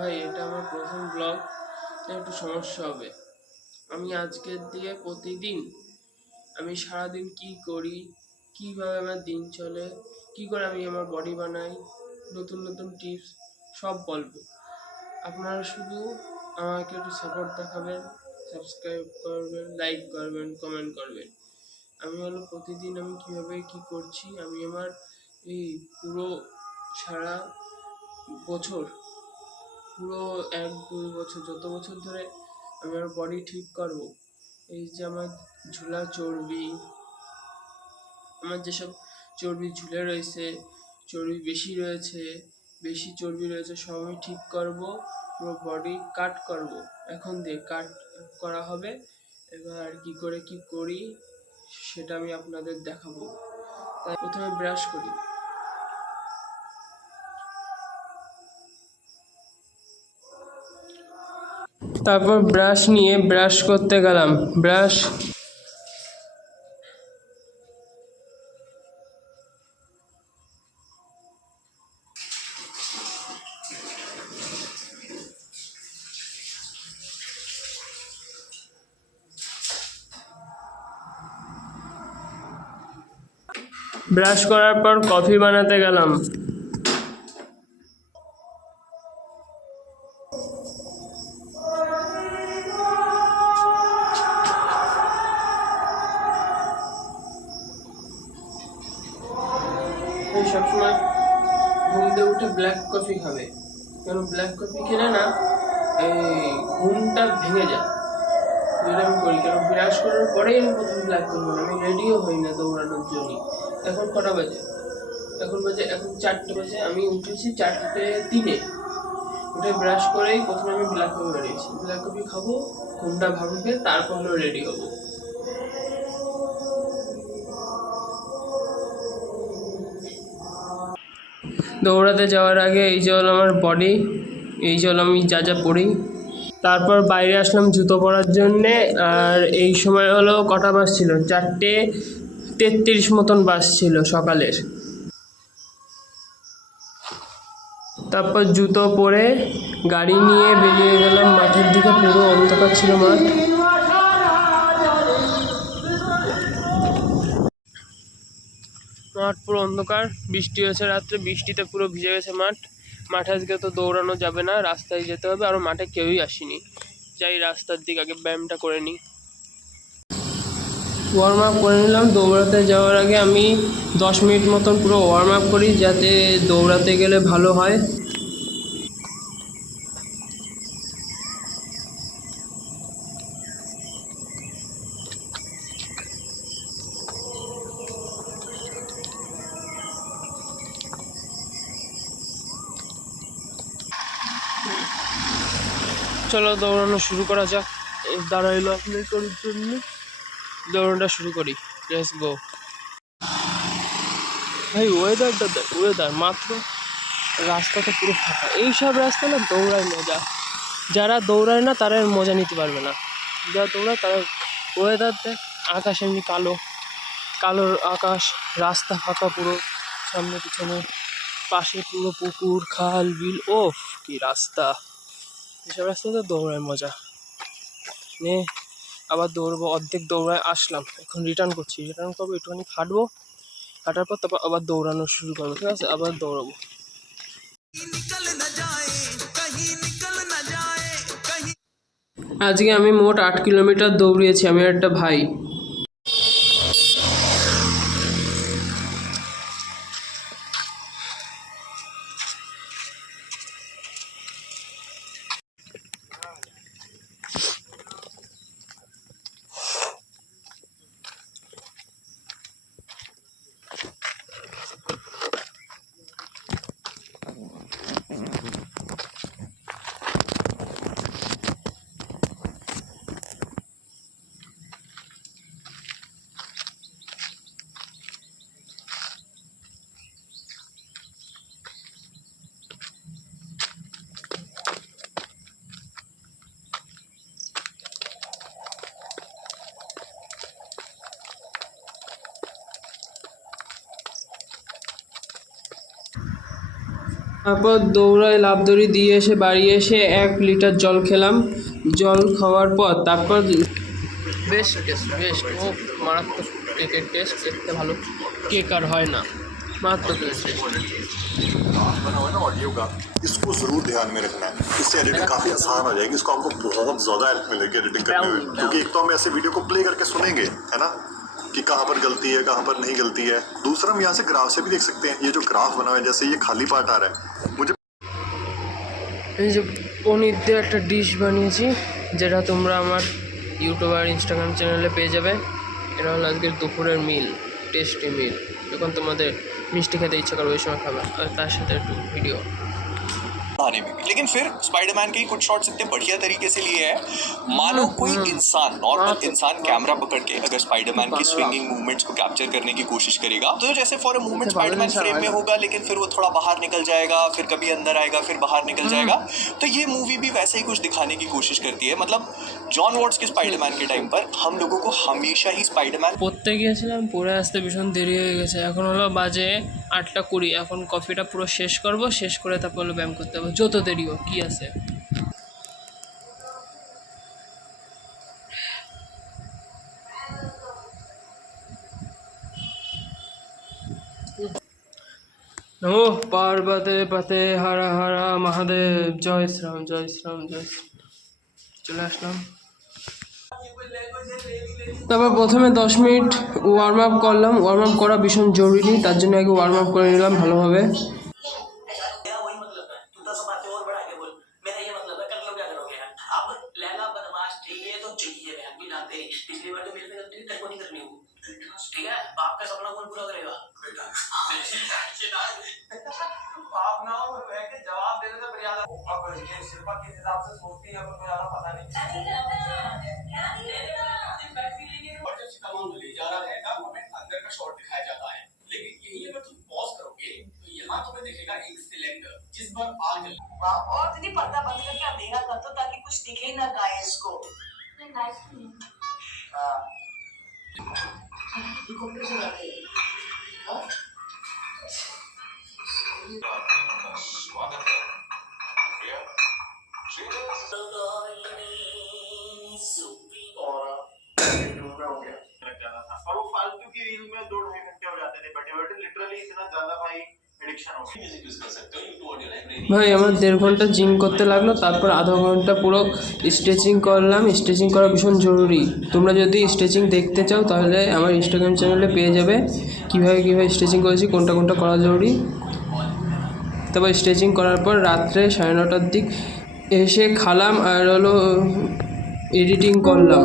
ভাই এটা আমার প্রথম ব্লগ, একটু সমস্যা হবে। আমি আজকের দিয়ে প্রতিদিন আমি সারাদিন কি করি, কিভাবে আমার দিন চলে, কি করে আমি আমার বডি বানাই, নতুন নতুন টিপস সব বলবো। আপনারা শুধু আমাকে একটু সাপোর্ট দেখাবেন, সাবস্ক্রাইব করবেন, লাইক করবেন, কমেন্ট করবেন। আমি প্রতিদিন আমি কিভাবে কি করছি, আমি আমার এই পুরো সারা বছর, পুরো 1-2 বছর, যত বছর ধরে আমি আমার বডি ঠিক করব। এই যে আমার ঝুলা চর্বি, আমার যেসব চর্বি ঝুলে রয়েছে, চর্বি বেশি চর্বি রয়েছে, সব আমি ঠিক করব। পুরো বডি কাট করব, এখন দিয়ে কাট করা হবে। এবার কি করে কি করি সেটা আমি আপনাদের দেখাবো। তাই প্রথমে ব্রাশ করি। তারপর ব্রাশ নিয়ে ব্রাশ করতে গেলাম। ব্রাশ ব্রাশ করার পর কফি বানাতে গেলাম। সবসময় ঘুম দিয়ে উঠে ব্ল্যাক কফি খাবে, কারণ ব্ল্যাক কফি খেলে না এই ঘুমটা ভেঙে যায়। যেটা আমি করি, কারণ ব্রাশ করার পরেই আমি প্রথম ব্ল্যাক কফি, আমি রেডিও হই না দৌড়ানোর জন্য। এখন কটা বাজে? এখন 4টে বাজে। আমি উঠেছি 4টে 3-এ। উঠে ব্রাশ করেই প্রথমে আমি ব্ল্যাক কফি বেরিয়েছি। ব্ল্যাক কফি খাবো, ঘুমটা ভাঙবে, তারপর রেডি হবো। দৌড়াতে যাওয়ার আগে এই যে হলো আমার বডি, এই যে হলো আমি যা যা পরি। তারপর বাইরে আসলাম জুতো পরার জন্যে। আর এই সময় হলো কটা বাস ছিল, 4টে 33 মতন বাস ছিল সকালের। তারপর জুতো পরে গাড়ি নিয়ে বেরিয়ে গেলাম মাঠের দিকে। পুরো অন্ধকার ছিল মাঠ। মাঠ পুরো অন্ধকার, বৃষ্টি হয়েছে রাত্রে, বৃষ্টিতে পুরো ভিজে গেছে মাঠ। মাঠে আজকে তো দৌড়ানো যাবে না, রাস্তায় যেতে হবে। আর মাঠে কেউই আসেনি, যাই রাস্তার দিকে আগে ব্যায়ামটা করে নিই। ওয়ার্ম আপ করে নিলাম। দৌড়াতে যাওয়ার আগে আমি 10 মিনিট মতন পুরো ওয়ার্ম আপ করি, যাতে দৌড়াতে গেলে ভালো হয়। চলো দৌড়ানো শুরু করা যাক। দাঁড়াইলো আপনার করার জন্য, দৌড়ানোটা শুরু করি। Let's go. ভাই ওয়েদারটা দেখ, ওয়েদার মাত্র, রাস্তাটা পুরো ফাঁকা। এইসব রাস্তা না দৌড়ায় মজা, যারা দৌড়ায় না তারা এর মজা নিতে পারবে না। যারা দৌড়ায় তারা, ওয়েদার দেখ, আকাশ এমনি কালো কালো আকাশ, রাস্তা ফাঁকা পুরো, সামনে পিছনে, পাশে পুরো পুকুর, খাল, বিল। ওফ কি রাস্তা! এসব রাস্তাতে দৌড়ায় মজা নে। আবার দৌড়বো, অর্ধেক দৌড়ায় আসলাম, এখন রিটার্ন করছি। রিটার্ন করবো, একটুখানি হাঁটবো, হাঁটার পর তারপর আবার দৌড়ানো শুরু করবো। ঠিক আছে, আবার দৌড়াবো। আজকে আমি মোট 8 কিলোমিটার দৌড়িয়েছি, আমি একটা ভাই। তারপর দৌড়ায় লাফ দড়ি দিয়ে এসে বাড়ি এসে 1 লিটার জল খেলাম। জল খাওয়ার পর তারপর বেশ টেস্ট, বেশ ও মারাত্মক কেকের টেস্ট, দেখতে ভালো, কেক আর হয় না, মারাত্মক টেস্ট। बना हुआ है ना ऑडियो का, इसको जरूर ध्यान में रखना है, इससे एडिटिंग काफी आसान हो जाएगी। इसको आपको बहुत ज्यादा हेल्प मिलेगी एडिटिंग करने में, क्योंकि एक तो हम ऐसे वीडियो को प्ले करके सुनेंगे, है ना, कि कहाँ पर गलती है कहाँ पर नहीं गलती है। दूसरा हम यहाँ से ग्राफ से भी देख सकते हैं, ये जो ग्राफ बना हुआ है, जैसे ये खाली पार्ट आ रहा है, मुझे এই যে পনির দিয়ে একটা ডিশ বানিয়েছি, যেটা তোমরা আমার ইউটিউব আর ইনস্টাগ্রাম চ্যানেলে পেয়ে যাবে। এটা হলো আজকের দুপুরের মিল, টেস্টি মিল। যখন তোমাদের মিষ্টি খেতে ইচ্ছা করবে ওই সময় খাবে, আর তার সাথে একটু ভিডিও। आने में भी, लेकिन फिर स्पाइडरमैन के कुछ शॉट्स इतने बढ़िया तरीके से लिए हैं, मानो कोई इंसान, नॉर्मल इंसान कैमरा पकड़ के अगर स्पाइडरमैन की स्विंगिंग मूवमेंट्स को कैप्चर करने की कोशिश करेगा, तो जैसे for a movement Spiderman frame में होगा, लेकिन फिर वो थोड़ा बाहर निकल जाएगा, फिर कभी अंदर आएगा, फिर बाहर निकल जाएगा। तो ये मूवी भी वैसे ही कुछ दिखाने की कोशिश करती है। मतलब जॉन वॉट्स के स्पाइडरमैन के टाइम पर हम लोगों को हमेशा ही स्पाइडरमैन পড়তে গিয়েছিলাম, পড়ে আসতে ভীষণ দেরি হয়ে গেছে। এখন হলো বাজে 8টা 20। এখন কফিটা পুরো শেষ করব, শেষ করে তারপর হলো ব্যায়াম করতে হবে, যত দেরি হোক, কী আছে। নমো পার্বতে পতে হর হর মহাদেব, জয় শ্রীরাম জয় শ্রীরাম জয় শ্রীরাম। চলে আসলাম। তারপর প্রথমে 10 মিনিট ওয়ার্ম আপ করলাম। ওয়ার্ম আপ করা ভীষণ জরুরি, তার জন্য আগে ওয়ার্ম আপ করে নিলাম ভালোভাবে। और दीदी पर्दा बंद करके अंधेरा कर दो ताकि कुछ दिखे ना गाइस को। और वो फालतू की रील में 2-2.5 घंटे हो जाते थे बैठे बैठे, लिटरली इतना ज्यादा भाई एडिक्शन हो गया। ভাই আমার 1.5 ঘন্টা জিম করতে লাগলো, তারপর আধা ঘন্টা পুরো স্ট্রেচিং করলাম। স্ট্রেচিং করা ভীষণ জরুরি। তোমরা যদি স্ট্রেচিং দেখতে চাও তাহলে আমার ইনস্টাগ্রাম চ্যানেলে পেয়ে যাবে কীভাবে স্ট্রেচিং করেছি, কোনটা কোনটা করা জরুরি। তারপর স্ট্রেচিং করার পর রাত্রে 9:30টার দিক এসে খালাম আর হলো এডিটিং করলাম।